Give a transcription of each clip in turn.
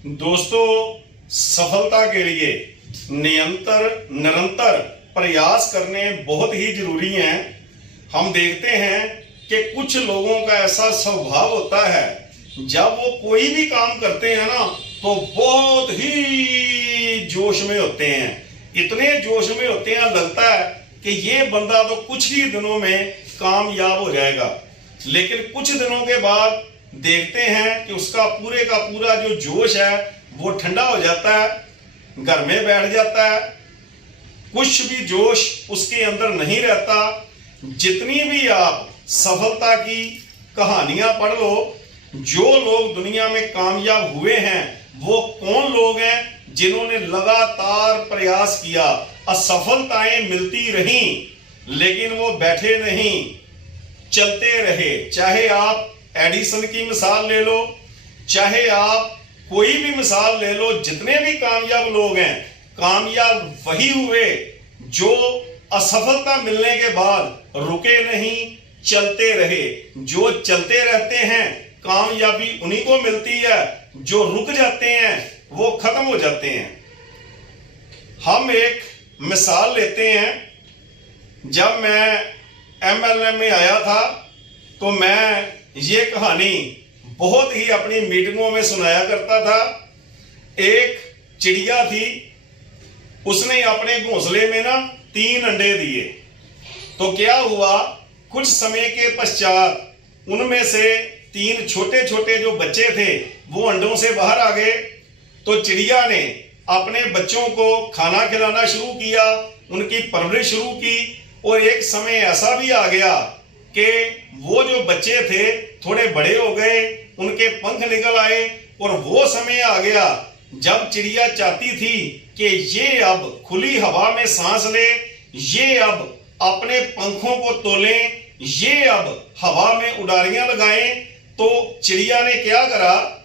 दोस्तों, सफलता के लिए निरंतर प्रयास करने बहुत ही जरूरी हैं। हम देखते हैं कि कुछ लोगों का ऐसा स्वभाव होता है, जब वो कोई भी काम करते हैं ना तो बहुत ही जोश में होते हैं। इतने जोश में होते हैं, लगता है कि ये बंदा तो कुछ ही दिनों में कामयाब हो जाएगा, लेकिन कुछ दिनों के बाद देखते हैं कि उसका पूरे का पूरा जो जोश है वो ठंडा हो जाता है, घर में बैठ जाता है, कुछ भी जोश उसके अंदर नहीं रहता। जितनी भी आप सफलता की कहानियां पढ़ लो, जो लोग दुनिया में कामयाब हुए हैं वो कौन लोग हैं जिन्होंने लगातार प्रयास किया, असफलताएं मिलती रहीं लेकिन वो बैठे नहीं, चलते रहे। चाहे आप एडिसन की मिसाल ले लो, चाहे आप कोई भी मिसाल ले लो, जितने भी कामयाब लोग हैं कामयाब वही हुए जो असफलता मिलने के बाद रुके नहीं, चलते रहे। जो चलते रहते हैं कामयाबी उन्हीं को मिलती है, जो रुक जाते हैं वो खत्म हो जाते हैं। हम एक मिसाल लेते हैं, जब मैं MLM में आया था तो मैं ये कहानी बहुत ही अपनी मीटिंगों में सुनाया करता था। एक चिड़िया थी, उसने अपने घोंसले में ना 3 अंडे दिए। तो क्या हुआ, कुछ समय के पश्चात उनमें से 3 छोटे छोटे जो बच्चे थे वो अंडों से बाहर आ गए। तो चिड़िया ने अपने बच्चों को खाना खिलाना शुरू किया, उनकी परवरिश शुरू की, और एक समय ऐसा भी आ गया कि वो जो बच्चे थे थोड़े बड़े हो गए, उनके पंख निकल आए, और वो समय आ गया जब चिड़िया चाहती थी कि ये अब खुली हवा में सांस ले, ये अब अपने पंखों को तोलें, ये अब हवा में उड़ारियां लगाएं। तो चिड़िया ने क्या करा,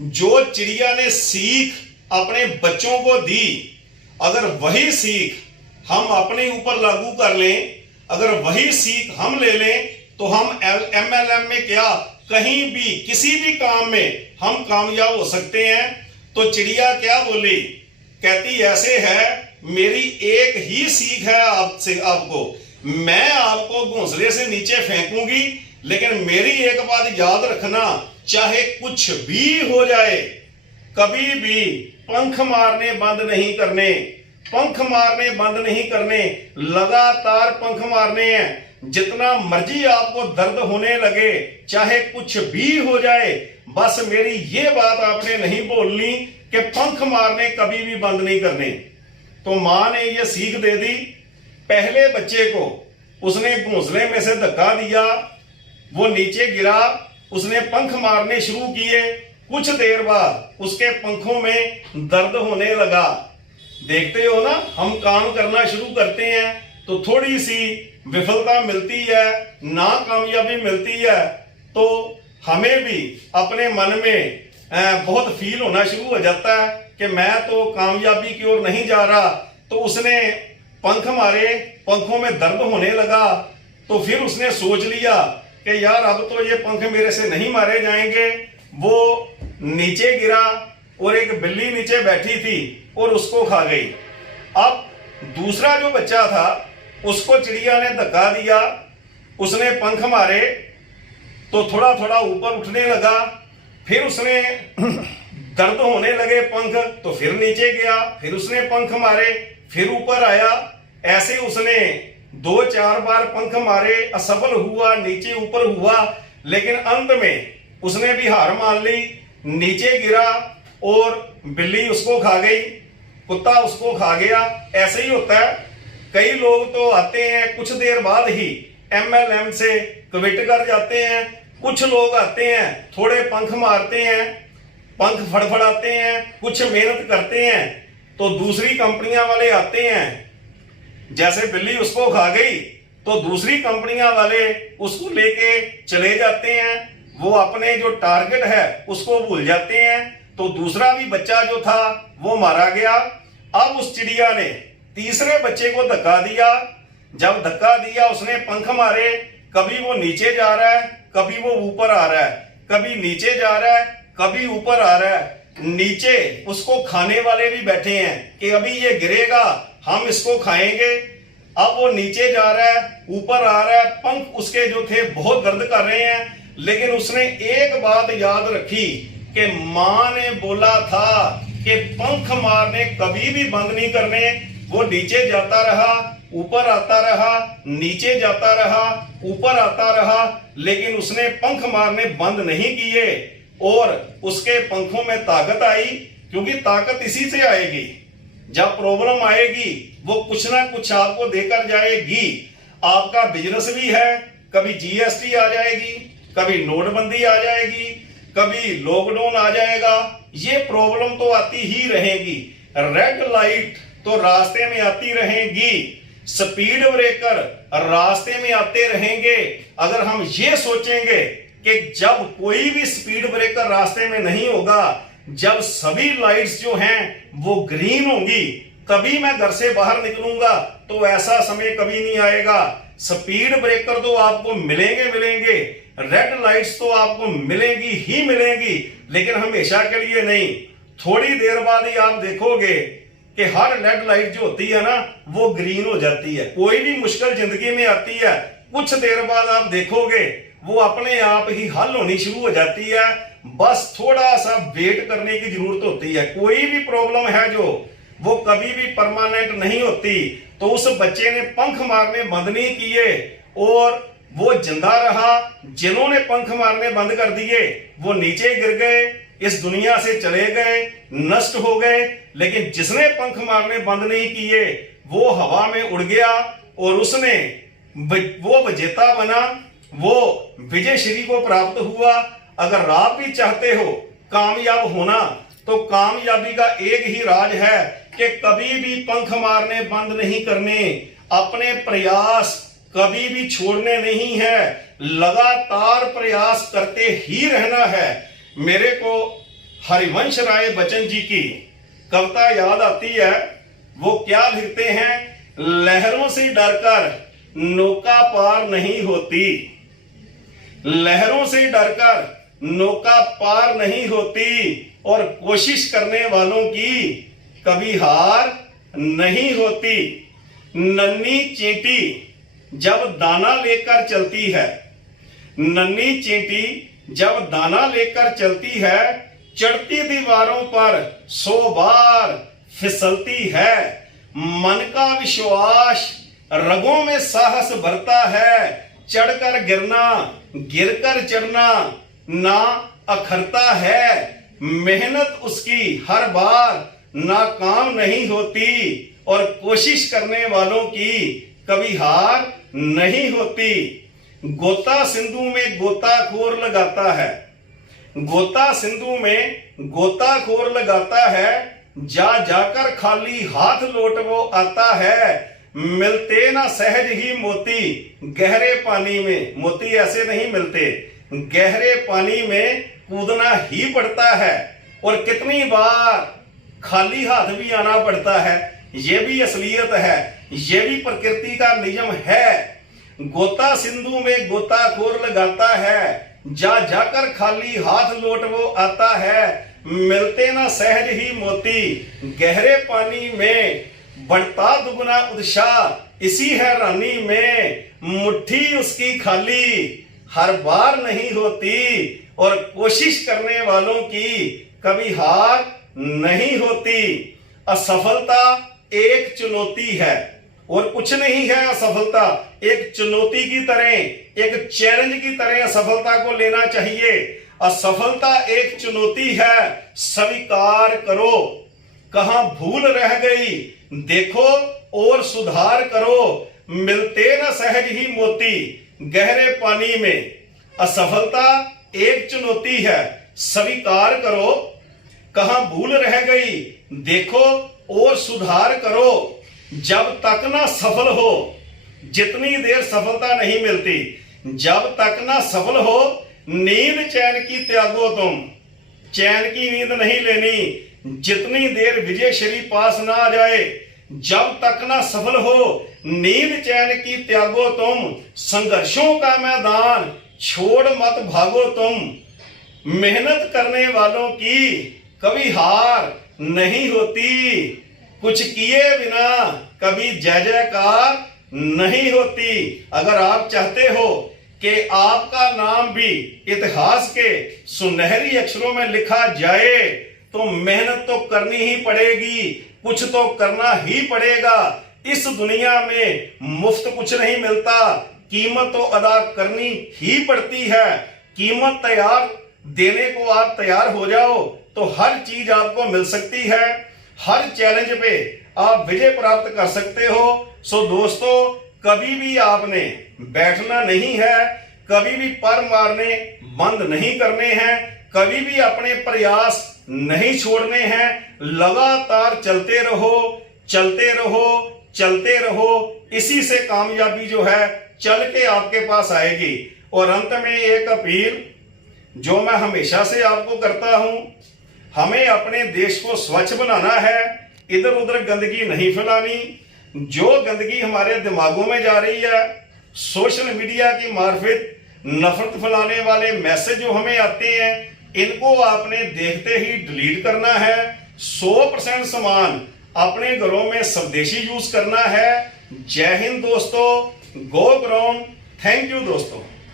जो चिड़िया ने सीख अपने बच्चों को दी, अगर वही सीख हम अपने ऊपर लागू कर लें, अगर वही सीख हम ले लें, तो हम MLM में क्या कहीं भी किसी भी काम में हम कामयाब हो सकते हैं। तो चिड़िया क्या बोली, कहती ऐसे है, मेरी एक ही सीख है आपसे, आपको मैं आपको घोंसले से नीचे फेंकूंगी, लेकिन मेरी एक बात याद रखना, चाहे कुछ भी हो जाए, कभी भी पंख मारने बंद नहीं करने, पंख मारने बंद नहीं करने, लगातार पंख मारने हैं। जितना मर्जी आपको दर्द होने लगे, चाहे कुछ भी हो जाए, बस मेरी ये बात आपने नहीं बोलनी कि पंख मारने कभी भी बंद नहीं करने। तो मां ने ये सीख दे दी। पहले बच्चे को उसने घोंसले में से धक्का दिया, वो नीचे गिरा, उसने पंख मारने शुरू किए। कुछ देर बाद उसके पंखों में दर्द होने लगा। देखते हो ना, हम काम करना शुरू करते हैं तो थोड़ी सी विफलता मिलती है, नाकामयाबी मिलती है, तो हमें भी अपने मन में बहुत फील होना शुरू हो जाता है कि मैं तो कामयाबी की ओर नहीं जा रहा। तो उसने पंख मारे, पंखों में दर्द होने लगा, तो फिर उसने सोच लिया कि यार अब तो ये पंख मेरे से नहीं मारे जाएंगे। वो नीचे गिरा और एक बिल्ली नीचे बैठी थी और उसको खा गई। अब दूसरा जो बच्चा था उसको चिड़िया ने धक्का दिया, उसने पंख मारे तो थोड़ा थोड़ा ऊपर उठने लगा, फिर उसने दर्द होने लगे पंख, तो फिर नीचे गया, फिर उसने पंख मारे, फिर ऊपर आया। ऐसे उसने 2-4 बार पंख मारे, असफल हुआ, नीचे ऊपर हुआ, लेकिन अंत में उसने भी हार मान ली, नीचे गिरा और बिल्ली उसको खा गई, कुत्ता उसको खा गया। ऐसे ही होता है, कई लोग तो आते हैं कुछ देर बाद ही MLM से क्विट कर जाते हैं, कुछ लोग आते हैं थोड़े पंख मारते हैं, पंख फड़फड़ाते हैं, कुछ मेहनत करते हैं, तो दूसरी कंपनियां वाले आते हैं, जैसे बिल्ली उसको खा गई तो दूसरी कंपनियां वाले उसको लेके चले जाते हैं, वो अपने जो टारगेट है उसको भूल जाते हैं। तो दूसरा भी बच्चा जो था वो मारा गया। अब उस चिड़िया ने तीसरे बच्चे को धक्का दिया। जब धक्का दिया उसने पंख मारे, कभी वो नीचे जा रहा है, कभी वो ऊपर आ रहा है, कभी नीचे जा रहा है, कभी ऊपर आ रहा है। नीचे उसको खाने वाले भी बैठे हैं कि अभी ये गिरेगा, हम इसको खाएंगे। अब वो नीचे जा रहा है, ऊपर आ रहा है, पंख उसके जो थे बहुत दर्द कर रहे हैं, लेकिन उसने एक बात याद रखी कि मां ने बोला था कि पंख मारने कभी भी बंद नहीं करने। वो नीचे जाता रहा, ऊपर आता रहा, नीचे जाता रहा, ऊपर आता रहा, लेकिन उसने पंख मारने बंद नहीं किए और उसके पंखों में ताकत आई। क्योंकि ताकत इसी से आएगी, जब प्रॉब्लम आएगी वो कुछ ना कुछ आपको देकर जाएगी। आपका बिजनेस भी है, कभी जीएसटी आ जाएगी, कभी नोटबंदी आ जाएगी, कभी लॉकडाउन आ जाएगा, ये प्रॉब्लम तो आती ही रहेगी। रेड लाइट तो रास्ते में आती रहेगी, स्पीड ब्रेकर रास्ते में आते रहेंगे। अगर हम ये सोचेंगे कि जब कोई भी स्पीड ब्रेकर रास्ते में नहीं होगा, जब सभी लाइट्स जो हैं वो ग्रीन होंगी, तभी मैं घर से बाहर निकलूंगा, तो ऐसा समय कभी नहीं आएगा। स्पीड ब्रेकर तो आपको मिलेंगे, रेड लाइट्स तो आपको मिलेंगी ही मिलेंगी, लेकिन हमेशा के लिए नहीं। थोड़ी देर बाद ही आप देखोगे कि हर रेड लाइट जो होती है ना वो ग्रीन हो जाती है। कोई भी मुश्किल जिंदगी में आती है, कुछ देर बाद आप देखोगे वो अपने आप ही हल होनी शुरू हो जाती है। बस थोड़ा सा वेट करने की जरूरत होती है। कोई भी प्रॉब्लम है जो वो कभी भी परमानेंट नहीं होती। तो उस बच्चे ने पंख मारने बंद नहीं किए और वो जिंदा रहा। जिन्होंने पंख मारने बंद कर दिए वो नीचे गिर गए, इस दुनिया से चले गए, नष्ट हो गए। लेकिन जिसने पंख मारने बंद नहीं किए वो हवा में उड़ गया और उसने वो विजेता बना, वो विजय श्री को प्राप्त हुआ। अगर आप भी चाहते हो कामयाब होना, तो कामयाबी का एक ही राज है कि कभी भी पंख मारने बंद नहीं करने, अपने प्रयास कभी भी छोड़ने नहीं है, लगातार प्रयास करते ही रहना है। मेरे को हरिवंश राय बच्चन जी की कविता याद आती है। वो क्या लिखते हैं, लहरों से डरकर नौका पार नहीं होती, लहरों से डरकर नौका पार नहीं होती और कोशिश करने वालों की कभी हार नहीं होती। नन्ही चींटी जब दाना लेकर चलती है, नन्ही चींटी जब दाना लेकर चलती है, चढ़ती दीवारों पर 100 बार फिसलती है। मन का विश्वास रगों में साहस भरता है, चढ़कर गिरना गिरकर चढ़ना ना अखरता है। मेहनत उसकी हर बार नाकाम नहीं होती और कोशिश करने वालों की कभी हार नहीं होती। गोता सिंधु में गोताखोर लगाता है, गोता सिंधु में गोताखोर लगाता है, जा जाकर खाली हाथ लौट वो आता है। मिलते ना सहज ही मोती गहरे पानी में, मोती ऐसे नहीं मिलते, गहरे पानी में कूदना ही पड़ता है और कितनी बार खाली हाथ भी आना पड़ता है। ये भी असलियत है, ये भी प्रकृति का नियम है। गोता सिंधु में गोताखोर लगाता है, जा जाकर खाली हाथ लौट वो आता है। मिलते ना सहज ही मोती गहरे पानी में, बढ़ता दुगना उत्साह इसी हैरानी में। मुट्ठी उसकी खाली हर बार नहीं होती और कोशिश करने वालों की कभी हार नहीं होती। असफलता एक चुनौती है और कुछ नहीं है। असफलता एक चुनौती की तरह, एक चैलेंज की तरह असफलता को लेना चाहिए। असफलता एक चुनौती है, स्वीकार करो। कहां भूल रह गई देखो और सुधार करो। मिलते न सहज ही मोती गहरे पानी में। असफलता एक चुनौती है, स्वीकार करो। कहां भूल रह गई देखो और सुधार करो। जब तक ना सफल हो, जितनी देर सफलता नहीं मिलती, जब तक ना सफल हो, नींद चैन की त्यागो तुम। चैन की नींद नहीं लेनी जितनी देर विजय श्री पास ना आ जाए। जब तक ना सफल हो, नींद चैन की त्यागो तुम। संघर्षों का मैदान छोड़ मत भागो तुम। मेहनत करने वालों की कभी हार नहीं होती, कुछ किए बिना कभी जय जयकार नहीं होती। अगर आप चाहते हो कि आपका नाम भी इतिहास के सुनहरी अक्षरों में लिखा जाए तो मेहनत तो करनी ही पड़ेगी, कुछ तो करना ही पड़ेगा। इस दुनिया में मुफ्त कुछ नहीं मिलता, कीमत तो अदा करनी ही पड़ती है। कीमत तैयार देने को आप तैयार हो जाओ तो हर चीज आपको मिल सकती है, हर चैलेंज पे आप विजय प्राप्त कर सकते हो। सो दोस्तों, कभी भी आपने बैठना नहीं है, कभी भी पर मारने बंद नहीं करने हैं, कभी भी अपने प्रयास नहीं छोड़ने हैं। लगातार चलते रहो, चलते रहो, चलते रहो। इसी से कामयाबी जो है चल के आपके पास आएगी। और अंत में एक अपील जो मैं हमेशा से आपको करता हूं, हमें अपने देश को स्वच्छ बनाना है, इधर उधर गंदगी नहीं फैलानी। जो गंदगी हमारे दिमागों में जा रही है, सोशल मीडिया की मार्फत नफरत फैलाने वाले मैसेज जो हमें आते हैं, इनको आपने देखते ही डिलीट करना है। 100% सामान अपने घरों में स्वदेशी यूज करना है। जय हिंद दोस्तों, गो ग्राउंड। थैंक यू दोस्तों।